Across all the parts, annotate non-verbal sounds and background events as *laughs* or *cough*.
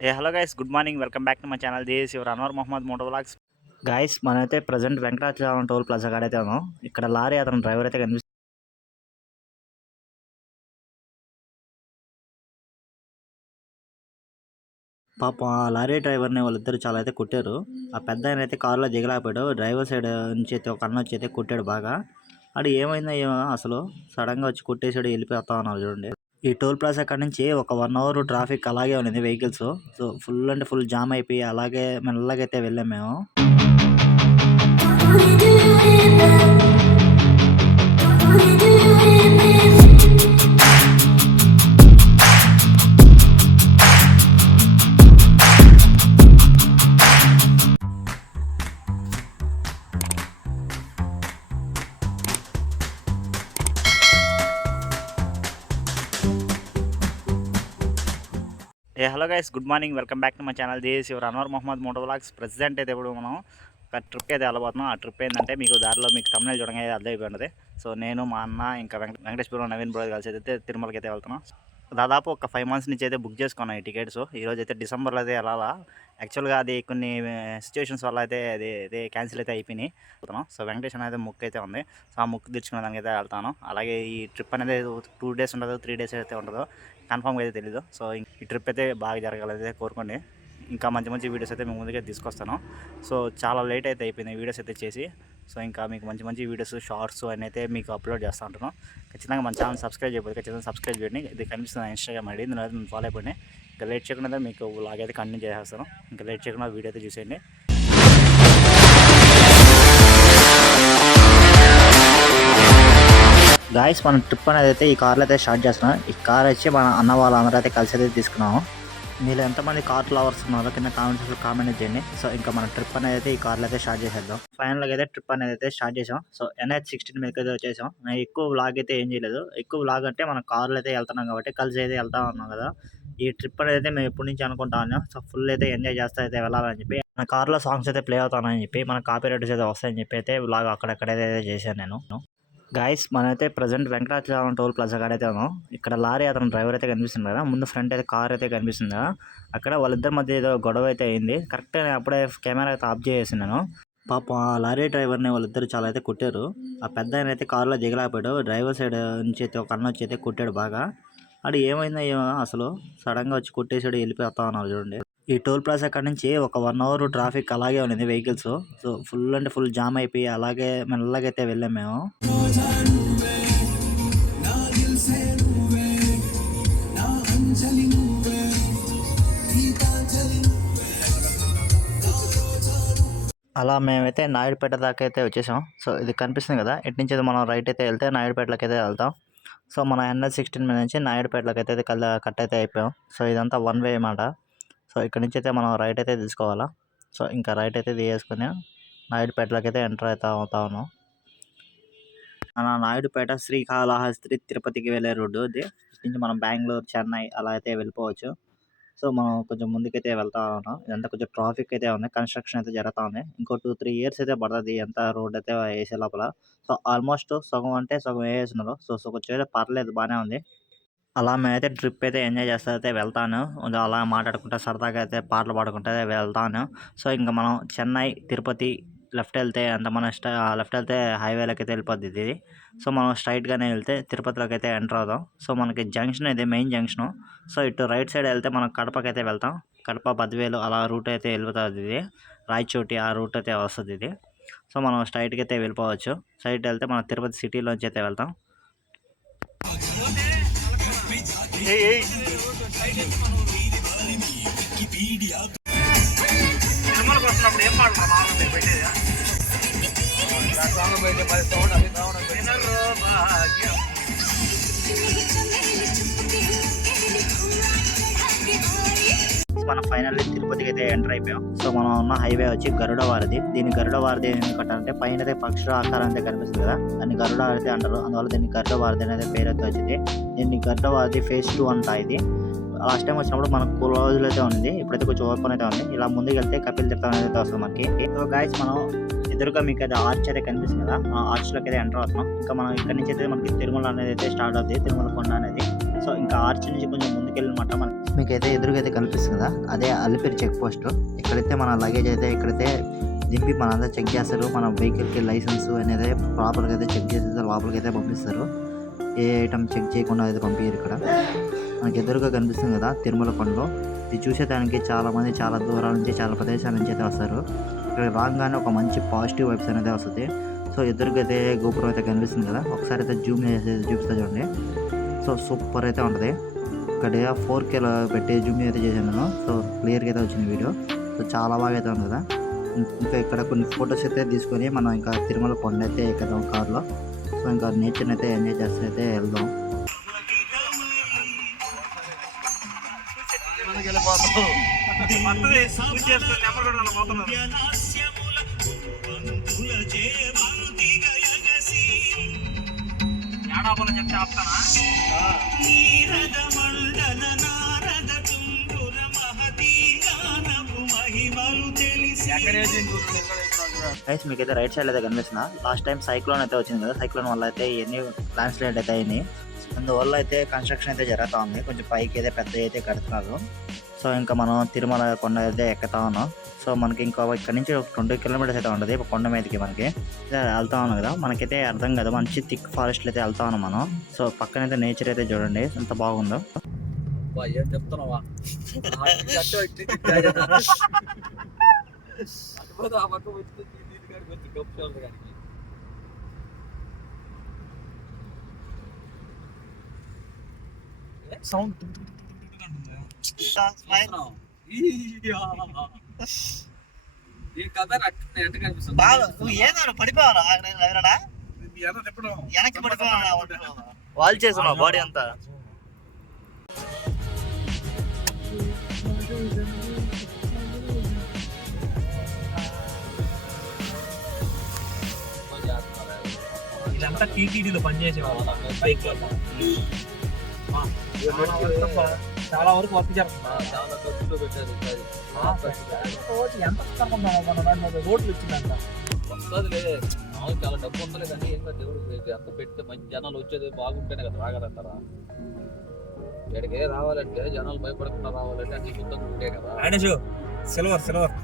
Hey hello guys good morning welcome back to my channel this your Anwar Mohammed moto vlogs guys మనమైతే present Venkatachalam toll plaza కాడైతే ఉన్నాం ఇక్కడ lorry అతను driver అయితే కనిపిస్తుంది పాపం ఆ లారీ డ్రైవర్ని వాళ్ళిద్దరు చాలా అయితే కొట్టారు. ఆ పెద్ద ఆయన అయితే కారులో దిగలేకపోయాడు. డ్రైవర్ సైడ్ నుంచి అయితే ఒక అన్న వచ్చి అయితే కొట్టాడు బాగా. అది ఏమైందో ఏమో అసలు సడన్గా వచ్చి కొట్టేసాడు వెళ్ళిపోతా ఉన్నారు చూడండి. ఈ టోల్ ప్లాజా కాడ నుంచి ఒక వన్ అవర్ ట్రాఫిక్ అలాగే ఉంది వెహికల్స్. సో ఫుల్ అంటే ఫుల్ జామ్ అయిపోయి అలాగే మెల్లగైతే వెళ్ళాం మేము. Hey hello guys good morning welcome back to my channel this your Anwar Mohammed moto blogs president అయితే ఇప్పుడు మనం ఒక ట్రిప్కి అయితే వెళ్ళబోతున్నాం. ఆ ట్రిప్ ఏంటంటే మీకు దారిలో మీకు తమిళ చూడగా అర్థమైపోయి ఉంటుంది. సో నేను మా అన్న ఇంకా వెంకట వెంకటేశ్వరం నవీన్ బ్రో కలిసి అయితే తిరుమలకి అయితే వెళ్తున్నాం. దాదాపు ఒక ఫైవ్ మంత్స్ నుంచి అయితే బుక్ చేసుకున్నాను ఈ టికెట్స్ ఈరోజు అయితే డిసెంబర్లో అయితే వెళ్ళాలా? యాక్చువల్గా అది కొన్ని సిచ్యువేషన్స్ వల్ల అయితే అది అయితే క్యాన్సిల్ అయితే అయిపోయినాయి. వెళ్తున్నాం. సో వెంకటేశ్వర అయితే ముక్ అయితే ఉంది. సో ఆ ముక్కు తీర్చుకునే దానికి అయితే వెళ్తాను. అలాగే ఈ ట్రిప్ అనేది టూ డేస్ ఉండదు త్రీ డేస్ అయితే ఉండదు. కన్ఫామ్గా అయితే తెలీదు. సో ఈ ట్రిప్ అయితే బాగా జరగాలైతే కోరుకోండి. ఇంకా మంచి మంచి వీడియోస్ అయితే మేము ముందుగా తీసుకొస్తాను. సో చాలా లేట్ అయితే అయిపోయింది వీడియోస్ అయితే చేసి. సో ఇంకా మీకు మంచి మంచి వీడియోస్ షార్ట్స్ అని అయితే మీకు అప్లోడ్ చేస్తూ ఉంటాను ఖచ్చితంగా మన ఛానల్ సబ్స్క్రైబ్ చేయబోదు ఖచ్చితంగా సబ్స్క్రైబ్ చేయండి. ఇది కనిపిస్తుంది ఇన్స్టాగ్రామ్ ఐడి. ఇందులో అయితే ఫాలో అయిపోయింది ఇంకా లేట్ చేయకుండా మీకు లాగైతే కంటిన్యూ చేసేస్తాను. ఇంకా లేట్ చేయకుండా వీడియో అయితే చూసేయండి. గాయస్ మన ట్రిప్ అనేది అయితే ఈ కార్లో అయితే స్టార్ట్ చేస్తున్నాం. ఈ కార్ వచ్చి మన అన్న వాళ్ళందరూ అయితే కలిసి అయితే తీసుకున్నాము. మీరు ఎంతమంది కార్ లవర్స్ ఉన్నారో కింద కామెంట్స్ కామెంట్ చేయండి. సో ఇంకా మన ట్రిప్ అనేది అయితే ఈ కార్లో అయితే స్టార్ట్ చేసేద్దాం. ఫైనల్గా అయితే ట్రిప్ అనేది అయితే స్టార్ట్ చేసాం. సో ఎన్హెచ్ సిక్స్టీన్ మీదకి అయితే వచ్చేసాం. నేను ఎక్కువ వ్లాగ్ అయితే ఏం చేయలేదు. ఎక్కువ వ్లాగ్ అంటే మనం కార్లో అయితే వెళ్తున్నాం కాబట్టి కలిసి అయితే వెళ్తా ఉన్నాం కదా. ఈ ట్రిప్ అనేది అయితే మేము ఎప్పటి నుంచి అనుకుంటా ఉన్నాం. సో ఫుల్ అయితే ఎంజాయ్ చేస్తా అయితే వెళ్ళాలని చెప్పి మన కార్లో సాంగ్స్ అయితే ప్లే అవుతానని చెప్పి మన కాపీ రైటర్స్ అయితే వస్తాయని చెప్పి అయితే వ్లాగ్ అక్కడక్కడైతే చేశాను నేను. గాయస్ మనమైతే ప్రజెంట్ వెంకటాచలం టోల్ ప్లాజా కాడైతే అయితే ఉన్నాం. ఇక్కడ లారీ అతను డ్రైవర్ అయితే కనిపిస్తుంది కదా. ముందు ఫ్రంట్ అయితే కార్ అయితే కనిపిస్తుంది కదా. అక్కడ వాళ్ళిద్దరి మధ్య ఏదో గొడవ అయితే అయింది. కరెక్ట్ నేను అప్పుడే కెమెరా అయితే ఆఫ్ చేసేసినాను పాపం ఆ లారీ డ్రైవర్ని వాళ్ళిద్దరు చాలా అయితే కొట్టారు. ఆ పెద్ద ఆయన అయితే కారులో దిగలేకపోయాడు. డ్రైవర్ సైడ్ నుంచి అయితే ఒక అన్న వచ్చి అయితే కొట్టాడు బాగా. అది ఏమైందో ఏమో అసలు సడన్గా వచ్చి కొట్టేసాడు వెళ్ళిపోతా ఉన్నారు చూడండి. ఈ టోల్ ప్లాజా కాడ నుంచి ఒక వన్ అవర్ ట్రాఫిక్ అలాగే ఉండింది వెహికల్స్. సో ఫుల్ అంటే ఫుల్ జామ్ అయిపోయి అలాగే మెల్లగైతే వెళ్ళాం మేము. అలా మేమైతే నాయుడుపేట దాకా అయితే వచ్చేసాం. సో ఇది కనిపిస్తుంది కదా ఇటు నుంచి మనం రైట్ అయితే వెళ్తే నాయుడుపేటలోకి అయితే వెళ్తాం. సో మన ఎన్ఎస్ సిక్స్టీన్ మీద నుంచి నాయుడుపేటలోకి అయితే కల్ కట్ అయితే అయిపోయాం. సో ఇదంతా వన్ వే అన్నమాట సో ఇక్కడ నుంచి అయితే మనం రైట్ అయితే తీసుకోవాలా? సో ఇంకా రైట్ అయితే తీసేసుకుని నాయుడుపేటలోకి అయితే ఎంటర్ అవుతా అవుతా ఉన్నాం. మన నాయుడుపేట శ్రీకాళహస్తి తిరుపతికి వెళ్ళే రోడ్డు ఇది. నుంచి మనం బెంగళూరు చెన్నై అలా అయితే వెళ్ళిపోవచ్చు. సో మనం కొంచెం ముందుకైతే వెళ్తా ఉన్నాం. ఇదంతా కొంచెం ట్రాఫిక్ అయితే ఉంది. కన్స్ట్రక్షన్ అయితే జరుగుతూ ఉంది. ఇంకో టూ త్రీ ఇయర్స్ అయితే పడుతుంది ఎంత రోడ్ అయితే వేసే లోపల. సో ఆల్మోస్ట్ సగం అంటే సగం వేసేసినారు సో సో కొంచెం పర్లేదు బాగానే ఉంది. అలా మేమైతే ట్రిప్ అయితే ఎంజాయ్ చేస్తా అయితే వెళ్తాను. అలా మాట్లాడుకుంటా సరదాగా అయితే పాటలు పాడుకుంటా అయితే వెళ్తాను. సో ఇంకా మనం చెన్నై తిరుపతి లెఫ్ట్ వెళ్తే అంత మన స్ట లెఫ్ట్ వెళ్తే హైవేలోకి అయితే వెళ్ళిపోద్ది ఇది. సో మనం స్ట్రైట్గానే వెళ్తే తిరుపతిలోకి అయితే ఎంటర్ అవుదాం. సో మనకి జంక్షన్ ఇది మెయిన్ జంక్షను. సో ఇటు రైట్ సైడ్ వెళ్తే మనం కడపకి అయితే వెళ్తాం. కడప బద్వేలు అలా రూట్ అయితే వెళ్ళిపోతుంది ఇది. రాయచోటి ఆ రూట్ అయితే వస్తుంది ఇది. సో మనం స్ట్రైట్కి అయితే వెళ్ళిపోవచ్చు. సైట్ వెళ్తే మనం తిరుపతి సిటీలోంచి అయితే వెళ్తాం. తిరుమలకు వస్తున్నప్పుడు ఏం పాడరా మామూలు మీరు పెట్టేది? వినరు భాగ్యం మనం ఫైనల్లీ తిరుపతికి అయితే ఎంటర్ అయిపోయాం. సో మనం ఉన్న హైవే వచ్చి గరుడ వారధి దీని గరుడ వారధి ఎందుకంటే పైన అయితే పక్షుల ఆకారం అయితే కనిపిస్తుంది కదా. దాన్ని గరుడ వారధి అంటారు. అందువల్ల దీన్ని గరుడ వారధి అనేది పేరు అయితే వచ్చింది. దీన్ని గరుడ ఫేస్ ఫేజ్ టూ అంట ఇది. లాస్ట్ టైం వచ్చినప్పుడు మనకు క్లోజ్లో అయితే ఉంది. ఇప్పుడైతే కొంచెం ఓపెన్ అయితే ఉంది. ఇలా ముందుకు వెళ్తే కపిల్ తీర్థం అనేది వస్తుంది మనకి. సో గాయస్ మనం ఎదురుగా మీకు అయితే ఆర్చ్ అయితే కనిపిస్తుంది కదా. ఆ ఆర్చ్లోకి అయితే ఎంటర్ అవుతున్నాం. ఇంకా మనం ఇక్కడ నుంచి అయితే మనకి తిరుమల అనేది అయితే స్టార్ట్ అవుతుంది తిరుమల కొండ అనేది. సో ఇంకా ఆర్చ్ నుంచి కొంచెం ముందుకు మనకి మీకు మీకైతే ఎదురుగా అయితే కనిపిస్తుంది కదా. అదే అలిపిరి చెక్ పోస్ట్. ఇక్కడైతే మన లగేజ్ అయితే ఇక్కడైతే దింపి మనంతా చెక్ చేస్తారు. మన వెహికల్కి లైసెన్స్ అనేది ప్రాపర్గా అయితే చెక్ చేసి లోపలికి అయితే పంపిస్తారు. ఏ ఐటమ్ చెక్ చేయకుండా అయితే పంపించారు ఇక్కడ. మనకి ఎదురుగా కనిపిస్తుంది కదా తిరుమల కొండలో. ఇది చూసేదానికి చాలా మంది చాలా దూరాల నుంచి చాలా ప్రదేశాల నుంచి అయితే వస్తారు. ఇక్కడ రాగానే ఒక మంచి పాజిటివ్ వైబ్స్ అనేది వస్తుంది. సో ఎదురుగా అయితే గోపురం అయితే కనిపిస్తుంది కదా. ఒకసారి అయితే జూమ్ చేసి చూపిస్తా చూడండి. సో సూపర్ అయితే ఉంటుంది. ఇక్కడ ఫోర్ కేలో పెట్టి జూమ్ అయితే చేశాను నేను. సో క్లియర్గా అయితే వచ్చింది వీడియో. సో చాలా బాగా అయితే ఉంది కదా. ఇంకా ఇక్కడ కొన్ని ఫొటోస్ అయితే తీసుకొని మనం ఇంకా తిరుమల కొండ అయితే ఎక్కదాం కార్లో సో ఇంకా నేచర్ని అయితే ఎంజాయ్ చేస్తే అయితే వెళ్దాం. మొత్తది పూజ చేసుకొని నెంబర్ కూడా నన్ను పోతున్నారు. ఏడాపని చెప్తే ఆపుతానా? ఎక్కడే గైస్ మీకు అయితే రైట్ సైడ్ అయితే కనిపిస్తున్నా. లాస్ట్ టైం సైక్లోన్ అయితే వచ్చింది కదా సైక్లోన్ వల్ల అయితే ఇవన్నీ ల్యాండ్ స్లైడ్ అయితే అయింది అందువల్ల అయితే కన్స్ట్రక్షన్ అయితే జరుగుతూ ఉంది. కొంచెం పైకి అయితే పెద్ద అయితే కడుతున్నారు. సో ఇంకా మనం తిరుమల కొండ అయితే ఎక్కుతా ఉన్నాం. సో మనకి ఇంకా ఇక్కడ నుంచి ఒక ట్వంటీ కిలోమీటర్స్ అయితే ఉంటుంది కొండ మీదకి మనకి. వెళ్తా ఉన్నాం కదా మనకైతే అర్థం కదా. మంచి థిక్ ఫారెస్ట్ అయితే వెళ్తా ఉన్నాం మనం. సో పక్కనైతే నేచర్ అయితే చూడండి ఎంత బాగుందో. చెప్తున్నావా? *laughs* *laughs* గొప్ప సౌండ్. *laughs* ఈ కథ ఎట్ట కనిపిస్తుంది? నువ్వు ఏదో పడిపోవాలా? మీ అన్న తిప్పడం వెనక్కి పడిపోవాలా? వాల్ చేస్తున్నావు బాడీ అంతా. ఇదంతా టీటీడీలో పనిచేసే వాళ్ళు బైక్ చాలా వరకు వర్క్ చేస్తున్నారు. ఎంత రోడ్లు వచ్చిందంట వస్తుందిలే. మామూలు చాలా డబ్బు ఉందలే కానీ ఏం దేవుడు ఎంత పెడితే మంచి జనాలు వచ్చేది బాగుంటేనే కదా రాగలంటారా? ఇక్కడికే రావాలంటే జనాలు భయపడకుండా రావాలంటే అన్ని శుద్ధంగా ఉంటే కదా. Silver silver.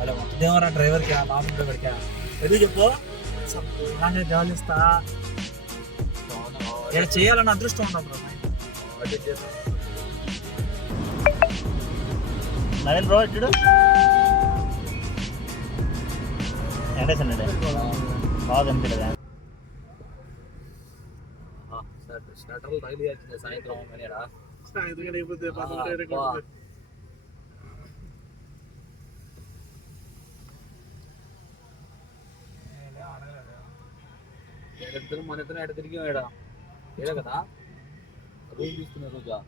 అలా మొత్తదేమరా డ్రైవర్కి ఆ మామూలు డ్రైవర్కి ఎందుకు చెప్పు. సబ్బాగా గాలిస్తా ఇక్కడ చేయాలని అదృష్టం ఉన్నాం బ్రో? అదే చేస్తాం. నవీన్ బ్రో చూడు వెంకటేశ్వర బాగా సాయంత్రం. అయిపోతే ఇద్దరు మన ఇద్దరు ఎడ తిరిగి ఏడా ఏడా కదా? రూమ్ తీసుకున్నారు రోజా.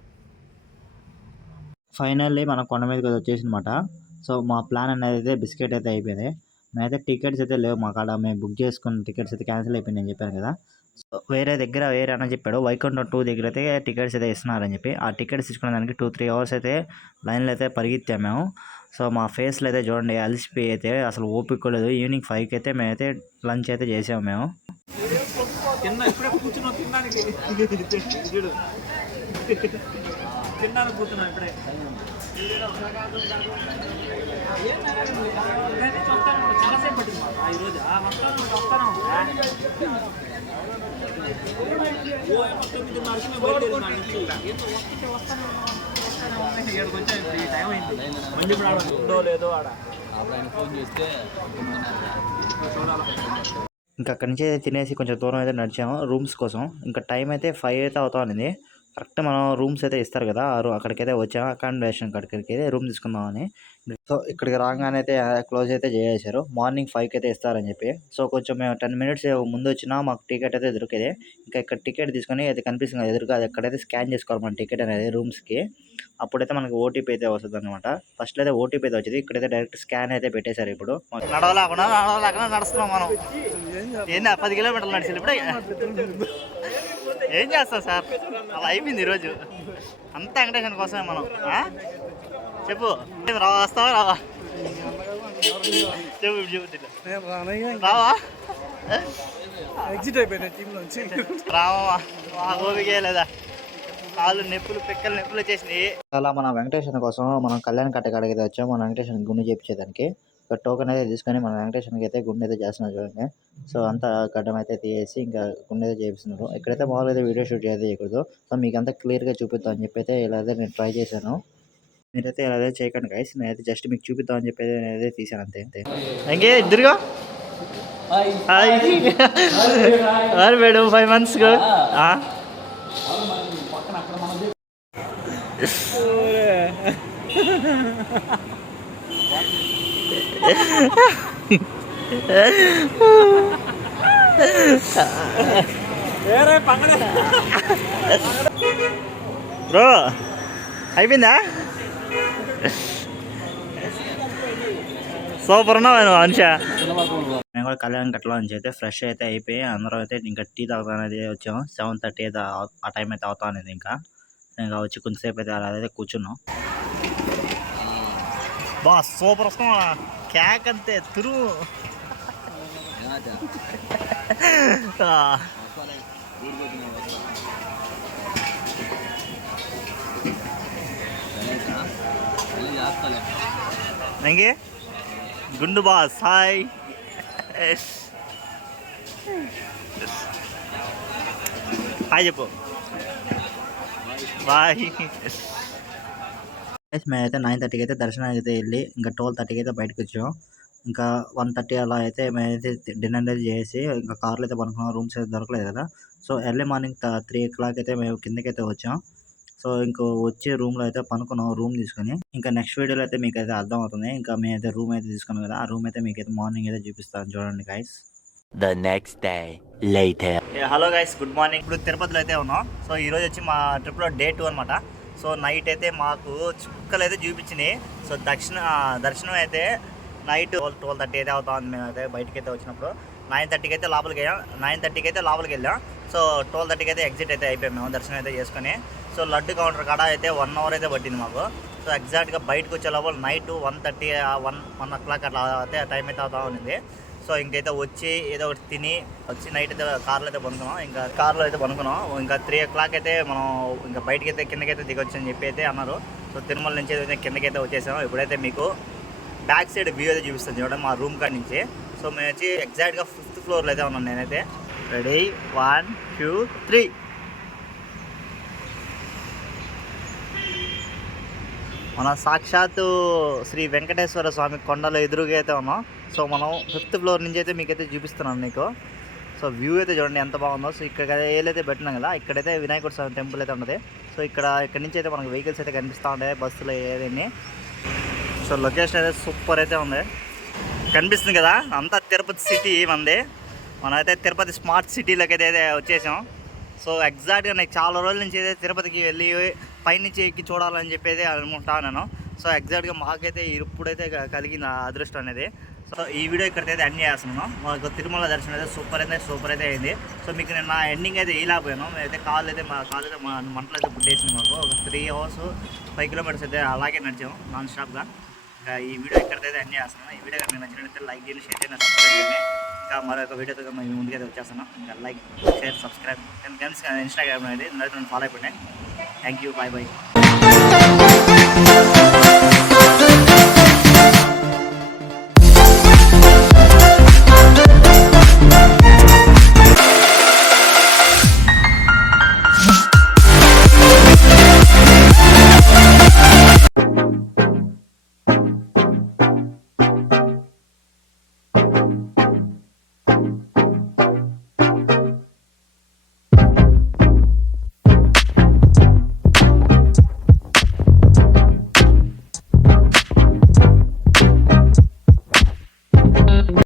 ఫైనల్లీ మన కొండ మీదకి వచ్చేసిందన్నమాట. సో మా ప్లాన్ అనేది అయితే బిస్కెట్ అయితే అయిపోయింది. మేమైతే టికెట్స్ అయితే లేవు మా కాడ మేము బుక్ చేసుకున్న టికెట్స్ అయితే క్యాన్సిల్ అయిపోయింది అని చెప్పాను కదా. సో వేరే దగ్గర వేరే అని చెప్పాడు వైకుంఠం టూ దగ్గర అయితే టికెట్స్ అయితే ఇస్తున్నారని చెప్పి. ఆ టికెట్స్ తీసుకున్న దానికి టూ త్రీ అవర్స్ అయితే లైన్లో అయితే పరిగెత్తాం మేము. సో మా ఫేస్లో అయితే చూడండి అలసిపోయి అయితే అసలు ఓపిక లేదు. ఈవినింగ్ ఫైవ్కి అయితే మేమైతే లంచ్ అయితే చేసాము మేము. కింద ఇప్పుడే కూర్చున్నావు తినడానికి. చూడు. తినడానికి కూర్చున్నావు ఇప్పుడే. చాలాసేపు పట్టింది మాకు. ఈ రోజు వస్తాను వస్తాను తొమ్మిదిన్నరకి మేము వస్తుంటే ఈ టైం అయింది. మంచి ఇప్పుడు ఆడ ఉందో లేదో ఆడ. అప్పుడు ఆయన ఫోన్ చేస్తే చూడాలి. ఇంకా అక్కడి నుంచి అయితే తినేసి కొంచెం దూరం అయితే నడిచాము. రూమ్స్ కోసం. ఇంకా టైం అయితే ఫైవ్ అయితే అవుతా ఉంది కరెక్ట్ మనం రూమ్స్ అయితే ఇస్తారు కదా ఆ అక్కడికైతే వచ్చాము అకామిడేషన్ అక్కడికి రూమ్ తీసుకుందామని. సో ఇక్కడికి రాగానే అయితే క్లోజ్ అయితే చేసేసారు. మార్నింగ్ ఫైవ్కి అయితే ఇస్తారని చెప్పి. సో కొంచెం మేము టెన్ మినిట్స్ ముందు వచ్చినా మాకు టికెట్ అయితే దొరికేది. ఇంకా ఇక్కడ టికెట్ తీసుకొని అయితే కనిపిస్తుంది కదా ఎదురుగా అది ఎక్కడైతే స్కాన్ చేసుకోవాలి మన టికెట్ అనేది రూమ్స్కి అప్పుడైతే మనకి ఓటీపీ అయితే వస్తుంది అనమాట ఫస్ట్ అయితే ఓటీపీ అయితే వచ్చింది. ఇక్కడైతే డైరెక్ట్ స్కాన్ అయితే పెట్టేశారు ఇప్పుడు. నడవలేకుండా నడవలేకుండా నడుస్తున్నాం మనం. ఏంది పది కిలోమీటర్లు నడిచి ఇప్పుడు? ఏం చేస్తాం సార్? అలా అయిపోయింది ఈరోజు అంతా వెంకటేశ్వర కోసమే మనం? చెప్పు. ఏం రా వస్తావా రావా? చెప్పు. రావా? ఎగ్జిట్ అయిపోయిన నుంచి ఓపికే లేదా? కాళ్ళు నొప్పులు పిక్కలు నొప్పులు వచ్చేసినాయి. అలా మన వెంకటేశ్వర కోసం మనం కళ్యాణ్ కట్ట కాడికి అయితే వచ్చాం. మన వెంకటేశ్వర గుండె చేయించేదానికి ఒక టోకెన్ అయితే తీసుకొని మన వెంకటేశ్వరకి అయితే గుండె అయితే చేస్తున్నారు చూడండి. సో అంతా గడ్డం అయితే తీసేసి ఇంకా గుండె అయితే చేపిస్తున్నారు. ఇక్కడైతే మామూలుగా అయితే వీడియో షూట్ అయితే చేయకూడదు. సో మీకు అంతా క్లియర్గా చూపిద్దాం అని చెప్పి అయితే ఇలా అయితే నేను ట్రై చేశాను. మీరైతే ఇలా అయితే చేయకండి గైస్ నేనైతే జస్ట్ మీకు చూపిద్దాం అని చెప్పి అయితే నేనైతే తీసాను అంతే అంతే. ఇంకే ఇద్దరుగా? హాయ్ మేడం ఫైవ్ మంత్స్ వేరే పంగడే బ్రో అయిపోయిందా? సూపర్ ఉన్నావు నువ్వు మేము కూడా కళ్యాణ్ కట్టలో నుంచి అయితే ఫ్రెష్ అయితే అయిపోయి అందరం అయితే ఇంకా టీ తాగుతానది వచ్చాము. సెవెన్ థర్టీ అయితే ఆ- టైం అయితే అవుతా అనేది ఇంకా. ఇంకా వచ్చి కొంచెంసేపు అయితే అలా అయితే కూర్చున్నాం. బా సూపర్ వస్తాం క్యాక్ అంతే తురుము ఆ. నంగి గుండు బాస్ హాయ్ హాయ్ బాయ్ మేమైతే నైన్ థర్టీకి అయితే దర్శనానికి అయితే వెళ్ళి ఇంకా ట్వెల్వ్ థర్టీకి అయితే బయటకు వచ్చాం ఇంకా వన్ థర్టీ అలా అయితే మేమైతే డిన్నర్ అయితే చేసి ఇంకా కార్లో అయితే పనుకున్నాం రూమ్స్ అయితే దొరకలేదు కదా. So early morning three o'clock అయితే మేము కిందకి అయితే వచ్చాం. సో ఇంకో వచ్చి రూమ్లో అయితే పనుకున్నాం రూమ్ తీసుకొని. ఇంకా నెక్స్ట్ వీడియోలో అయితే మీకు అయితే అర్థం అవుతుంది ఇంకా మేమైతే రూమ్ అయితే తీసుకున్నాం కదా. ఆ రూమ్ అయితే మీకు అయితే మార్నింగ్ అయితే చూపిస్తాను చూడండి guys The next day, later. Hello guys good morning ఇప్పుడు తిరుపతిలో అయితే ఉన్నాం. సో ఈ రోజు వచ్చి మా ట్రిప్లో డే టూ అనమాట సో నైట్ అయితే మాకు చుక్కలు అయితే చూపించినాయి. సో దక్షిణ దర్శనం అయితే నైట్ ట్వెల్వ్ ట్వెల్వ్ థర్టీ అయితే అవుతా ఉంది మేము అయితే బయటకి అయితే వచ్చినప్పుడు నైన్ థర్టీకి అయితే లోపలికి వెళ్ళాం. నైన్ థర్టీకి అయితే లోపలికి వెళ్ళాం. సో ట్వెల్వ్ థర్టీకి అయితే ఎగ్జిట్ అయితే అయిపోయాం మేము దర్శనం అయితే చేసుకొని. సో లడ్డు కౌంటర్ కాడ అయితే వన్ అవర్ అయితే పట్టింది మాకు. సో ఎగ్జాక్ట్గా బయటకు వచ్చే లోపల night one thirty one one o'clock అట్లా అయితే టైం అయితే అవుతా ఉంది సో ఇంకైతే వచ్చి ఏదో ఒకటి తిని వచ్చి నైట్ అయితే కార్లో అయితే పనుకున్నాం ఇంకా కార్లో అయితే పనుకున్నాం ఇంకా త్రీ ఓ క్లాక్ అయితే మనం ఇంకా బయటకి అయితే కిందకైతే దిగొచ్చు అని చెప్పి అయితే అన్నారు. సో తిరుమల నుంచి అయితే కిందకైతే వచ్చేసాం. ఇప్పుడైతే మీకు బ్యాక్ సైడ్ వ్యూ అయితే చూపిస్తుంది చూడండి మా రూమ్ కాడ నుంచి. సో మేము వచ్చి ఎగ్జాక్ట్గా ఫిఫ్త్ ఫ్లోర్లో అయితే ఉన్నాను నేనైతే. రెడీ వన్ టూ త్రీ మన సాక్షాత్తు శ్రీ వెంకటేశ్వర స్వామి కొండలో ఎదురుగా అయితే ఉన్నాం. సో మనం ఫిఫ్త్ ఫ్లోర్ నుంచి అయితే మీకైతే చూపిస్తున్నాను మీకు. సో వ్యూ అయితే చూడండి ఎంత బాగుందో. సో ఇక్కడ ఏదైతే పెట్టినాం కదా ఇక్కడైతే వినాయకుడు స్వామి టెంపుల్ అయితే ఉన్నది. సో ఇక్కడ ఇక్కడ నుంచి అయితే మనకు వెహికల్స్ అయితే కనిపిస్తూ ఉంటాయి బస్సులు ఏదైనా సో లొకేషన్ అయితే సూపర్ అయితే ఉంది. కనిపిస్తుంది కదా అంతా తిరుపతి సిటీ మంది. మనమైతే తిరుపతి స్మార్ట్ సిటీలోకి అయితే వచ్చేసాం. సో ఎగ్జాక్ట్గా నేను చాలా రోజుల నుంచి అయితే తిరుపతికి వెళ్ళి పైనుంచి ఎక్కి చూడాలని చెప్పి అయితే అనుకుంటాను నేను సో ఎగ్జాక్ట్గా మాకైతే ఇప్పుడైతే క- కలిగిన అదృష్టం అనేది. సో ఈ వీడియో ఇక్కడైతే ఎండ్ చేస్తున్నాను. మాకు తిరుమల దర్శనం అయితే సూపర్ అయితే సూపర్ అయితే అయింది. సో మీకు నేను నా ఎండింగ్ అయితే వేయలేకపోయాను అయితే కాళ్ళు అయితే మా కాళ్ళు అయితే మా మంటలు అయితే పుట్టేసింది మాకు. ఒక త్రీ అవర్స్ ఫైవ్ కిలోమీటర్స్ అయితే అలాగే నడిచాము నాన్ స్టాప్గా ఇంకా ఈ వీడియో ఇక్కడైతే ఎండ్ చేస్తున్నాను. ఈ వీడియో కనుక మీకు నచ్చినట్లయితే లైక్ చేయండి షేర్ చేయండి సబ్స్క్రైబ్ చేయండి. ఇంకా మరొక వీడియోతో మేము ముందుకైతే వచ్చేస్తున్నాం ఇంకా like share subscribe and guns Instagram అనేది నన్ను ఫాలో అయిపోయినాయి థ్యాంక్ యూ బాయ్ బాయ్